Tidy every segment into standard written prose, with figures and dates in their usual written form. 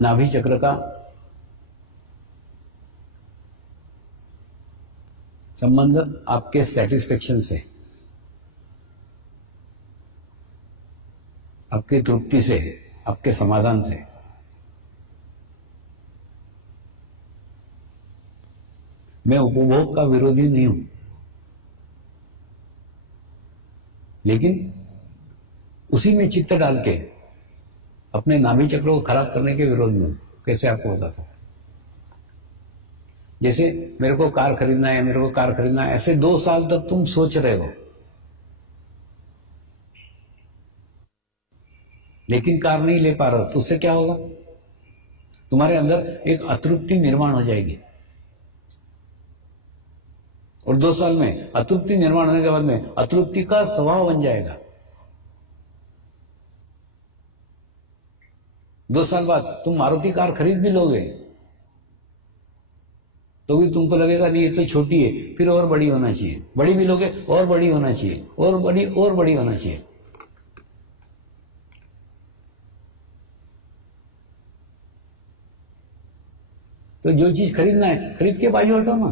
नाभि चक्र का संबंध आपके सेटिस्फेक्शन से, आपकी तृप्ति से, आपके समाधान से। मैं उपभोग का विरोधी नहीं हूं, लेकिन उसी में चित्त डाल के अपने नाभि चक्र को खराब करने के विरोध में हूं। कैसे आपको बताता हूं। जैसे मेरे को कार खरीदना है, मेरे को कार खरीदना है, ऐसे 2 साल तक तुम सोच रहे हो, लेकिन कार नहीं ले पा रहे हो, तो उससे क्या होगा? तुम्हारे अंदर एक अतृप्ति निर्माण हो जाएगी, और 2 साल में अतृप्ति निर्माण होने के बाद में अतृप्ति का स्वभाव बन जाएगा। 2 साल बाद तुम मारुति कार खरीद भी लोगे तो भी तुमको लगेगा नहीं ये तो छोटी है, फिर और बड़ी होना चाहिए। बड़ी भी लोगे और बड़ी होना चाहिए, और बड़ी होना चाहिए। तो जो चीज खरीदना है, खरीद के बाजू हटो ना।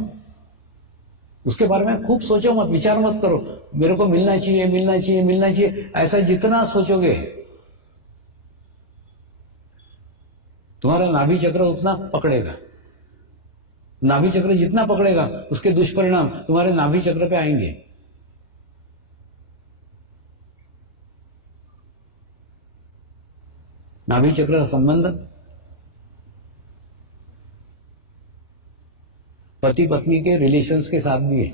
उसके बारे में खूब सोचो मत, विचार मत करो मेरे को मिलना चाहिए, मिलना चाहिए, मिलना चाहिए। ऐसा जितना सोचोगे तुम्हारा नाभि चक्र उतना पकड़ेगा। नाभि चक्र जितना पकड़ेगा उसके दुष्परिणाम तुम्हारे नाभि चक्र पे आएंगे। नाभि चक्र का संबंध पति पत्नी के रिलेशंस के साथ भी है।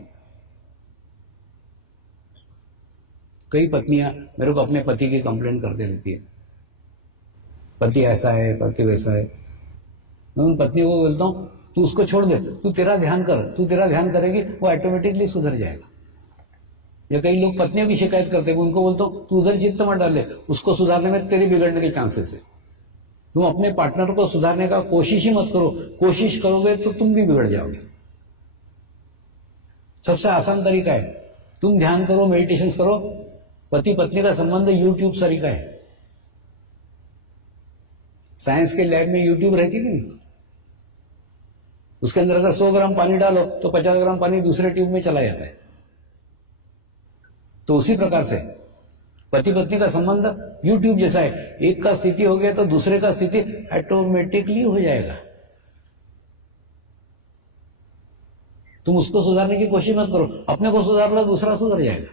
कई पत्नियां मेरे को अपने पति की कंप्लेंट करते रहती है, पति ऐसा है, पति वैसा है। मैं उन पत्नी को बोलता हूं तू उसको छोड़ दे, तू तेरा ध्यान कर, तू तेरा ध्यान करेगी वो ऑटोमेटिकली सुधर जाएगा। या कई लोग पत्नियों की शिकायत करते हैं, उनको बोलता हूं तू उधर चित्त मत डाले, उसको सुधारने में तेरे बिगड़ने के चांसेस है। तुम अपने पार्टनर को सुधारने का कोशिश ही मत करो, कोशिश करोगे तो तुम भी बिगड़ जाओगे। सबसे आसान तरीका है तुम ध्यान करो, मेडिटेशन करो। पति पत्नी का संबंध यूट्यूब तरीका है। साइंस के लैब में यूट्यूब रहती कि नहीं, उसके अंदर अगर 100 ग्राम पानी डालो तो 50 ग्राम पानी दूसरे ट्यूब में चला जाता है। तो उसी प्रकार से पति पत्नी का संबंध यूट्यूब जैसा है। एक का स्थिति हो गया तो दूसरे का स्थिति ऑटोमेटिकली हो जाएगा। तुम उसको सुधारने की कोशिश मत करो, अपने को सुधार लो, दूसरा सुधर जाएगा।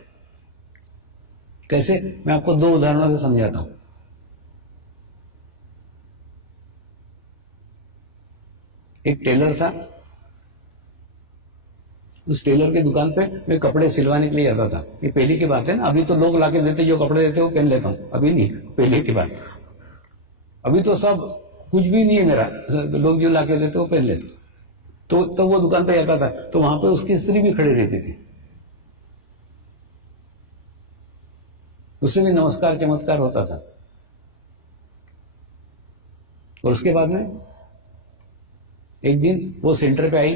कैसे? मैं आपको 2 उदाहरणों से समझाता हूं। एक टेलर था, उस टेलर की दुकान पे मैं कपड़े सिलवाने के लिए जाता था। ये पहले की बात है ना, अभी तो लोग लाके देते, जो कपड़े देते वो पहन लेता हूं, अभी नहीं, पहले की बात। अभी तो सब कुछ भी नहीं है मेरा, लोग जो लाके देते वो पहन लेते। तो वो दुकान पे जाता था तो वहां पे उसकी स्त्री भी खड़ी रहती थी, उससे भी नमस्कार चमत्कार होता था। और उसके बाद में एक दिन वो सेंटर पे आई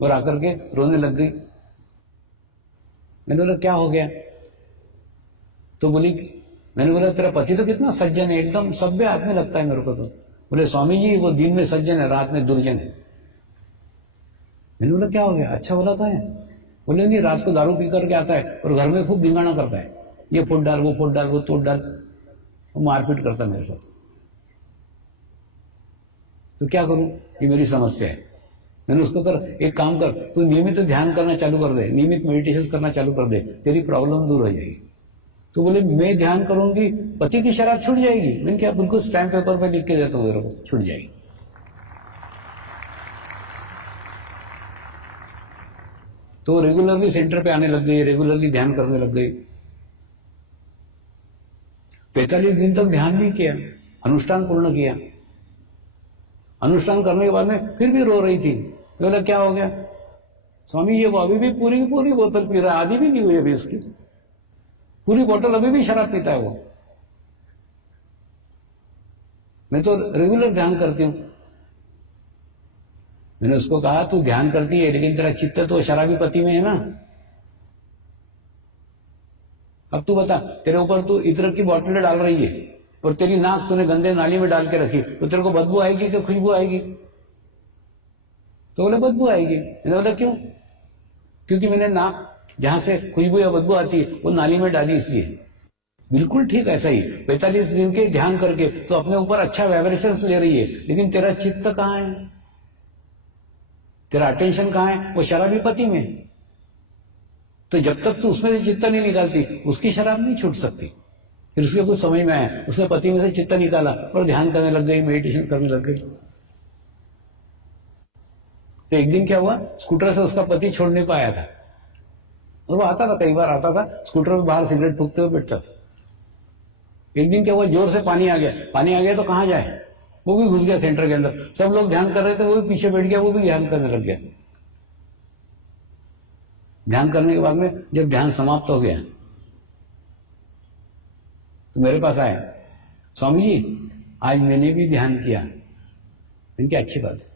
और आकर के रोने लग गई। मैंने बोला क्या हो गया? तो बोली, मैंने बोला तेरा पति तो कितना सज्जन है, एकदम सभ्य आदमी लगता है मेरे को तो। बोले स्वामी जी वो दिन में सज्जन है, रात में दुर्जन है। मैंने बोला क्या हो गया? अच्छा बोला था है। बोले नहीं, रात को दारू पी करके आता है और घर में खूब भिंगाना करता है, ये फोड़ डाल, वो फोड़ डाल, वो तोड़ डाल, वो मारपीट करता मेरे साथ। तो क्या करूं? ये मेरी समस्या है। मैंने उसको कर, एक काम कर, तू नियमित ध्यान करना चालू कर दे, नियमित मेडिटेशन करना चालू कर दे, तेरी प्रॉब्लम दूर हो जाएगी। तो बोले मैं ध्यान करूंगी पति की शराब छूट जाएगी। मैंने क्या, बिल्कुल स्टैम्प पेपर पे लिख के देता हूं, मेरे को छूट जाएगी। तो रेगुलरली सेंटर पे आने लग गई, रेगुलरली ध्यान करने लग गई। 45 दिन तक ध्यान नहीं किया, अनुष्ठान पूर्ण किया। अनुष्ठान करने के बाद में फिर भी रो रही थी। बोला क्या हो गया? स्वामी ये वो अभी भी पूरी की पूरी बोतल पी रहा है, आधी भी नहीं हुई अभी उसकी, पूरी बोतल अभी भी शराब पीता है वो। मैं तो रेगुलर ध्यान करती हूं। मैंने उसको कहा तू ध्यान करती है लेकिन तेरा चित्त तो शराबी पति में है ना। अब तू बता, तेरे ऊपर तू इत्र की बोतलें डाल रही है, और तेरी नाक तूने गंदे नाली में डाल के रखी, तो तेरे को बदबू आएगी कि खुशबू आएगी? तो बोले बदबू आएगी। मैंने बोला क्यों? क्योंकि मैंने नाक जहां से खुशबू या बदबू आती है वो नाली में डाली इसलिए। बिल्कुल ठीक ऐसा ही 45 दिन के ध्यान करके तो अपने ऊपर अच्छा वाइब्रेशंस ले रही है, लेकिन तेरा चित्त कहां है? तेरा अटेंशन कहां है? वो शराबी पति में। तो जब तक तू उसमें से चित्त नहीं निकालती, उसकी शराब नहीं छूट सकती। फिर उसके कुछ समझ में आया, उसने पति में से चित्त निकाला और ध्यान करने लग गई, मेडिटेशन करने लग गई। तो एक दिन क्या हुआ, स्कूटर से उसका पति छोड़ नहीं पाया था, और वो आता था, कई बार आता था, स्कूटर में बाहर सिगरेट फूकते हुए बैठता था। एक दिन क्या हुआ, जोर से पानी आ गया तो कहां जाए, वो भी घुस गया सेंटर के अंदर। सब लोग ध्यान कर रहे थे, वो भी पीछे बैठ गया, वो भी ध्यान करने लग गया। ध्यान करने के बाद में जब ध्यान समाप्त हो गया तो मेरे पास आया, स्वामी जी आज मैंने भी ध्यान किया। इनकी अच्छी बात है।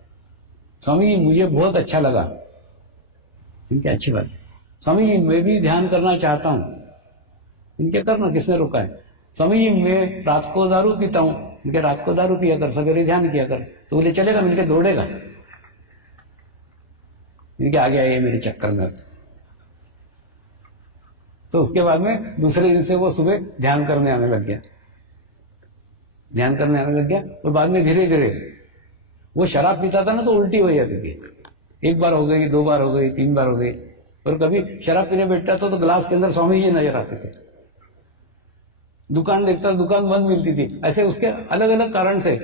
स्वामी जी मुझे बहुत अच्छा लगा। इनकी अच्छी बात है। स्वामी जी मैं भी ध्यान करना चाहता हूं। इनके करना, किसने रोका है? स्वामी जी मैं रात को दारू पीता हूं। इनके रात को दारू पिया कर, सवेरे ध्यान किया कर। तो बोले चलेगा, मिलके दौड़ेगा। इनके आगे आए मेरे चक्कर में। तो उसके बाद में दूसरे दिन से वो सुबह ध्यान करने आने लग गया, ध्यान करने आने लग गया। और बाद में धीरे धीरे वो शराब पीता था ना तो उल्टी हो जाती थी। एक बार हो गई, 2 बार हो गई, 3 बार हो गई। और कभी शराब पीने बैठता था तो ग्लास के अंदर स्वामी जी नजर आते थे। दुकान देखता, दुकान बंद मिलती थी। ऐसे उसके अलग अलग कारण से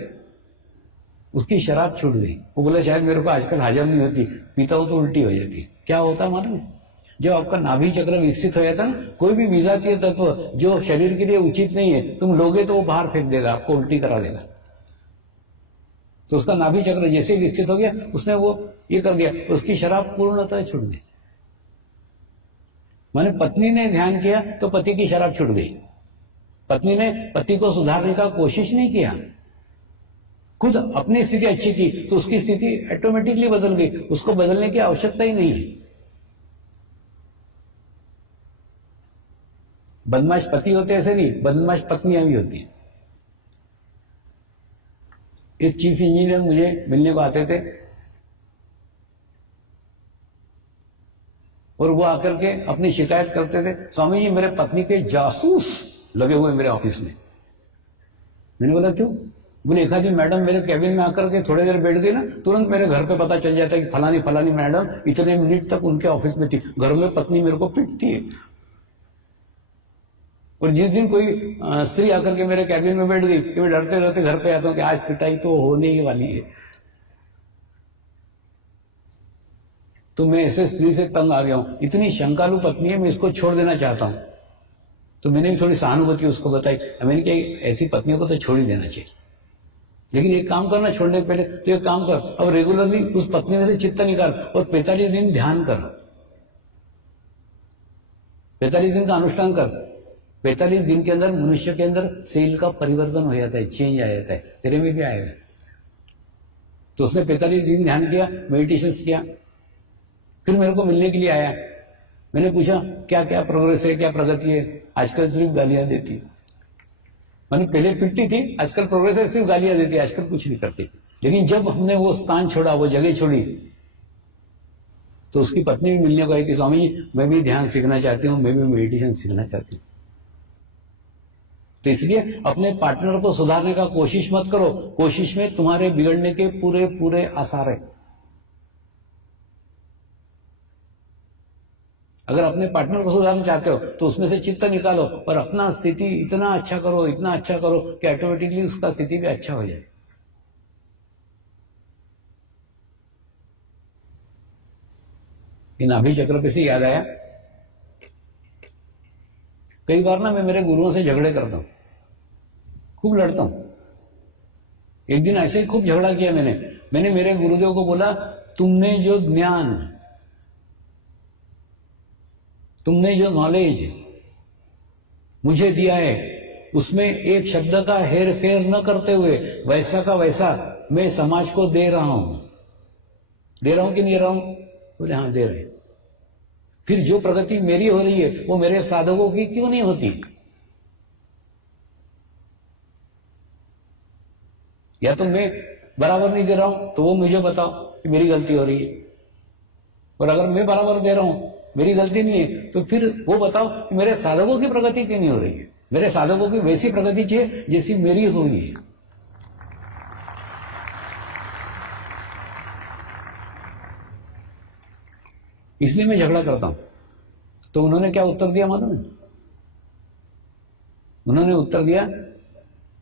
उसकी शराब छूट गई। वो बोला शायद मेरे को आजकल हजम नहीं होती, पीता हूं तो उल्टी हो जाती। क्या होता है मालूम? जब आपका नाभि चक्र विकसित हो जाता है ना, कोई भी विजातीय तत्व जो शरीर के लिए उचित नहीं है, तुम लोगे तो वो बाहर फेंक देगा, आपको उल्टी करा देगा। तो उसका नाभि चक्र जैसे विकसित हो गया, उसने वो ये कर दिया, उसकी शराब पूर्णतः छूट गई। माने पत्नी ने ध्यान किया तो पति की शराब छूट गई। पत्नी ने पति को सुधारने का कोशिश नहीं किया, खुद अपनी स्थिति अच्छी थी तो उसकी स्थिति ऑटोमेटिकली बदल गई। उसको बदलने की आवश्यकता ही नहीं है। बदमाश पति होते ऐसे नहीं, बदमाश पत्नियां भी होती हैं। एक चीफ इंजीनियर मुझे मिलने को आते थे और वो आकर के अपनी शिकायत करते थे, स्वामी जी मेरे पत्नी के जासूस लगे हुए मेरे ऑफिस में। मैंने बोला क्यों? बोले एक आधी मैडम मेरे कैबिन में आकर के थोड़ी देर बैठ गई ना, तुरंत मेरे घर पे पता चल जाता है कि फलानी फलानी मैडम इतने मिनट तक उनके ऑफिस में थी। घर में पत्नी मेरे को पिटती है। और जिस दिन कोई स्त्री आकर के मेरे कैबिन में बैठ गई कि मैं डरते डरते घर पे आता हूं कि आज पिटाई तो होने ही वाली है, तो मैं ऐसे स्त्री से तंग आ गया हूं। इतनी शंकालु पत्नी है, मैं इसको छोड़ देना चाहता हूं। तो मैंने भी थोड़ी सहानुभूति उसको बताई। मैंने कहा ऐसी पत्नियों को तो छोड़ ही देना चाहिए, लेकिन एक काम करना छोड़ने के पहले तो एक काम कर, अब रेगुलरली उस पत्नी में से चित्त निकाल और 45 दिन ध्यान कर। 45 दिन का अनुष्ठान कर। 45 दिन के अंदर मनुष्य के अंदर सेल का परिवर्तन हो जाता है, चेंज आ जाता है। तेरे में भी आएगा। तो उसने 45 दिन ध्यान किया, मेडिटेशन किया, फिर मेरे को मिलने के लिए आया। मैंने पूछा क्या क्या प्रोग्रेस है, क्या प्रगति है? आजकल सिर्फ गालियां देती। मैंने पहले पिटती थी, आजकल प्रोग्रेस है, सिर्फ गालियां देती, आजकल कुछ नहीं करती। लेकिन जब हमने वो स्थान छोड़ा, वो जगह छोड़ी, तो उसकी पत्नी भी मिलने को आई थी, स्वामी जी मैं भी ध्यान सीखना चाहती हूँ, मैं भी मेडिटेशन सीखना चाहती हूँ। तो इसलिए अपने पार्टनर को सुधारने का कोशिश मत करो, कोशिश में तुम्हारे बिगड़ने के पूरे पूरे आसार है। अगर अपने पार्टनर को सुधारना चाहते हो तो उसमें से चित्त निकालो और अपना स्थिति इतना अच्छा करो, इतना अच्छा करो कि ऑटोमेटिकली उसका स्थिति भी अच्छा हो जाए। इन नाभि चक्र पे से याद आया, कई बार ना मैं मेरे गुरुओं से झगड़े करता हूं, खूब लड़ता हूं। एक दिन ऐसे ही खूब झगड़ा किया मैंने मेरे गुरुदेव को बोला, तुमने जो ज्ञान, तुमने जो नॉलेज मुझे दिया है, उसमें एक शब्द का हेर फेर न करते हुए वैसा का वैसा मैं समाज को दे रहा हूं। दे रहा हूं कि नहीं रहा हूं? बोले हाँ दे रहे। फिर जो प्रगति मेरी हो रही है वो मेरे साधकों की क्यों नहीं होती? या तो मैं बराबर नहीं दे रहा हूं तो वो मुझे बताओ कि मेरी गलती हो रही है, और अगर मैं बराबर दे रहा हूं, मेरी गलती नहीं है, तो फिर वो बताओ कि मेरे साधकों की प्रगति क्यों नहीं हो रही है। मेरे साधकों की वैसी प्रगति चाहिए जैसी मेरी हुई है। इसलिए मैं झगड़ा करता हूं। तो उन्होंने क्या उत्तर दिया मालूम है? उन्होंने उत्तर दिया,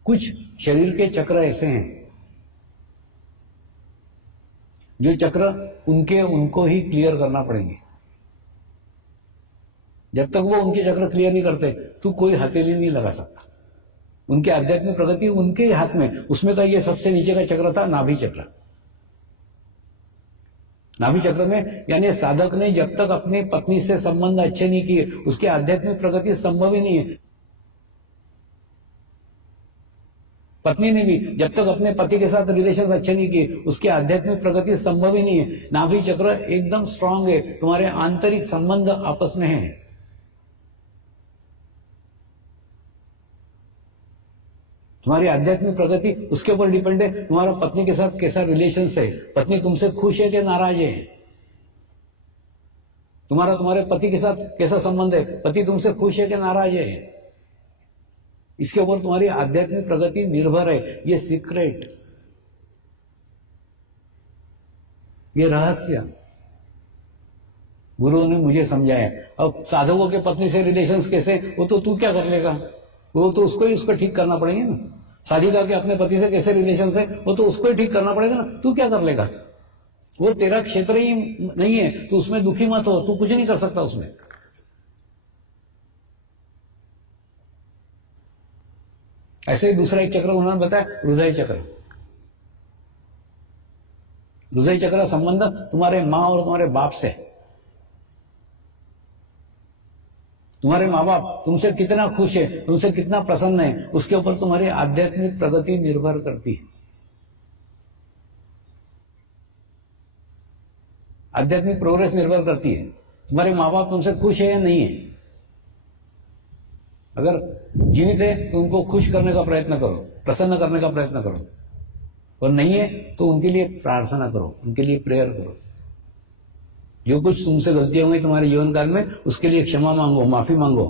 कुछ शरीर के चक्र ऐसे हैं जो चक्र उनको ही क्लियर करना पड़ेंगे। जब तक वो उनके चक्र क्लियर नहीं करते तो कोई हथेली नहीं लगा सकता। उनके आध्यात्मिक प्रगति उनके ही हाथ में। उसमें का ये सबसे नीचे का चक्र था नाभि चक्र। नाभि चक्र में यानी साधक ने जब तक अपनी पत्नी से संबंध अच्छे नहीं किए, उसके आध्यात्मिक प्रगति संभव ही नहीं है। पत्नी ने भी जब तक अपने पति के साथ रिलेशन अच्छे नहीं किए, उसकी आध्यात्मिक प्रगति संभव ही नहीं है। नाभि चक्र एकदम स्ट्रांग है, तुम्हारे आंतरिक संबंध आपस में है। तुम्हारी आध्यात्मिक प्रगति उसके ऊपर डिपेंड है, तुम्हारा पत्नी के साथ कैसा रिलेशन है, पत्नी तुमसे खुश है कि नाराज है, तुम्हारे पति के साथ कैसा संबंध है, पति तुमसे खुश है कि नाराज है, इसके ऊपर तुम्हारी आध्यात्मिक प्रगति निर्भर है। ये सीक्रेट, ये रहस्य गुरुओं ने मुझे समझाया। अब साधकों के पत्नी से रिलेशंस कैसे, वो तो तू क्या कर लेगा, वो तो उसको ठीक करना पड़ेगा ना। साधिका के अपने पति से कैसे रिलेशंस है, वो तो उसको ही ठीक करना पड़ेगा ना। तू क्या कर लेगा, वो तेरा क्षेत्र ही नहीं है, तू उसमें दुखी मत हो, तू कुछ नहीं कर सकता उसमें। ऐसे ही दूसरा एक चक्र उन्होंने बताया, हृदय चक्र। हृदय चक्र संबंध तुम्हारे मां और तुम्हारे बाप से। तुम्हारे माँ बाप तुमसे कितना खुश है, तुमसे कितना प्रसन्न है, उसके ऊपर तुम्हारी आध्यात्मिक प्रगति निर्भर करती है। आध्यात्मिक प्रोग्रेस निर्भर करती है। तुम्हारे माँ बाप तुमसे खुश है या नहीं है। अगर जीवित है तो उनको खुश करने का प्रयत्न करो, प्रसन्न करने का प्रयत्न करो, और नहीं है तो उनके लिए प्रार्थना करो, उनके लिए प्रेयर करो। जो कुछ तुमसे गलतियां हुई तुम्हारे जीवन काल में, उसके लिए क्षमा मांगो, माफी मांगो।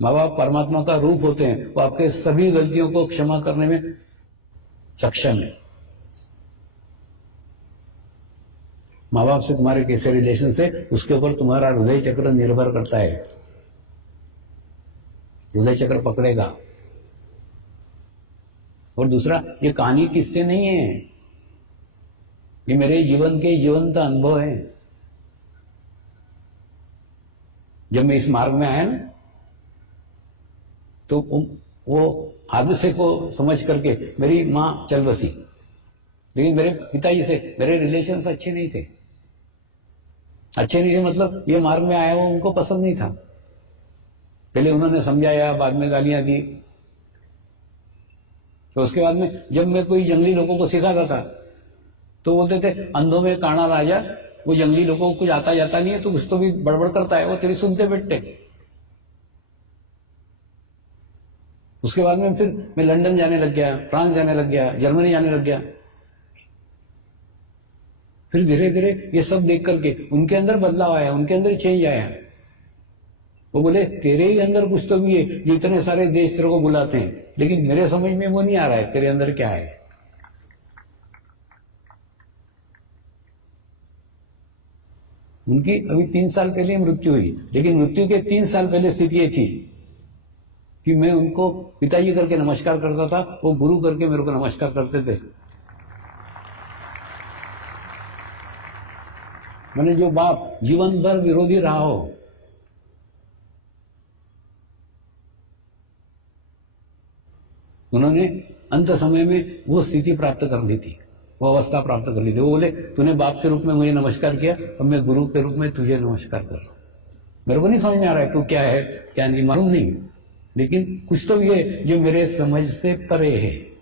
माँ बाप परमात्मा का रूप होते हैं, वो आपके सभी गलतियों को क्षमा करने में सक्षम है। माँ बाप से तुम्हारे कैसे रिलेशन है, उसके ऊपर तुम्हारा हृदय चक्र निर्भर करता है। हृदय चक्र पकड़ेगा। और दूसरा, ये कहानी किससे नहीं है, ये मेरे जीवन के जीवंत अनुभव है। जब मैं इस मार्ग में आया ना, तो वो हादसे को समझ करके मेरी मां चल बसी, लेकिन मेरे पिताजी से मेरे रिलेशंस अच्छे नहीं थे। अच्छे नहीं थे मतलब ये मार्ग में आया वो उनको पसंद नहीं था। पहले उन्होंने समझाया, बाद में गालियां दी। तो उसके बाद में जब मैं कोई जंगली लोगों को सिखाता था तो बोलते थे, अंधों में काना राजा, वो जंगली लोगों को कुछ आता जाता नहीं है, तो कुछ तो भी बड़बड़ करता है, वो तेरी सुनते बैठते। उसके बाद में फिर मैं लंदन जाने लग गया, फ्रांस जाने लग गया, जर्मनी जाने लग गया। फिर धीरे धीरे ये सब देख करके उनके अंदर बदलाव आया, उनके अंदर चेंज आया। वो बोले, तेरे ही अंदर कुछ तो भी है, जो इतने सारे देश तेरे को बुलाते हैं, लेकिन मेरे समझ में वो नहीं आ रहा है, तेरे अंदर क्या है। उनकी अभी 3 साल पहले मृत्यु हुई, लेकिन मृत्यु के 3 साल पहले स्थिति ये थी कि मैं उनको पिताजी करके नमस्कार करता था, वो गुरु करके मेरे को नमस्कार करते थे। मैंने जो बाप जीवन भर विरोधी रहा हो, उन्होंने अंत समय में वो स्थिति प्राप्त कर ली थी, वो अवस्था प्राप्त कर ली थी। वो बोले, तूने बाप के रूप में मुझे नमस्कार किया, अब मैं गुरु के रूप में तुझे नमस्कार कर रहा हूं। मेरे को नहीं समझ में आ रहा है तू क्या है क्या नहीं, मालूम नहीं, लेकिन कुछ तो ये जो मेरे समझ से परे है।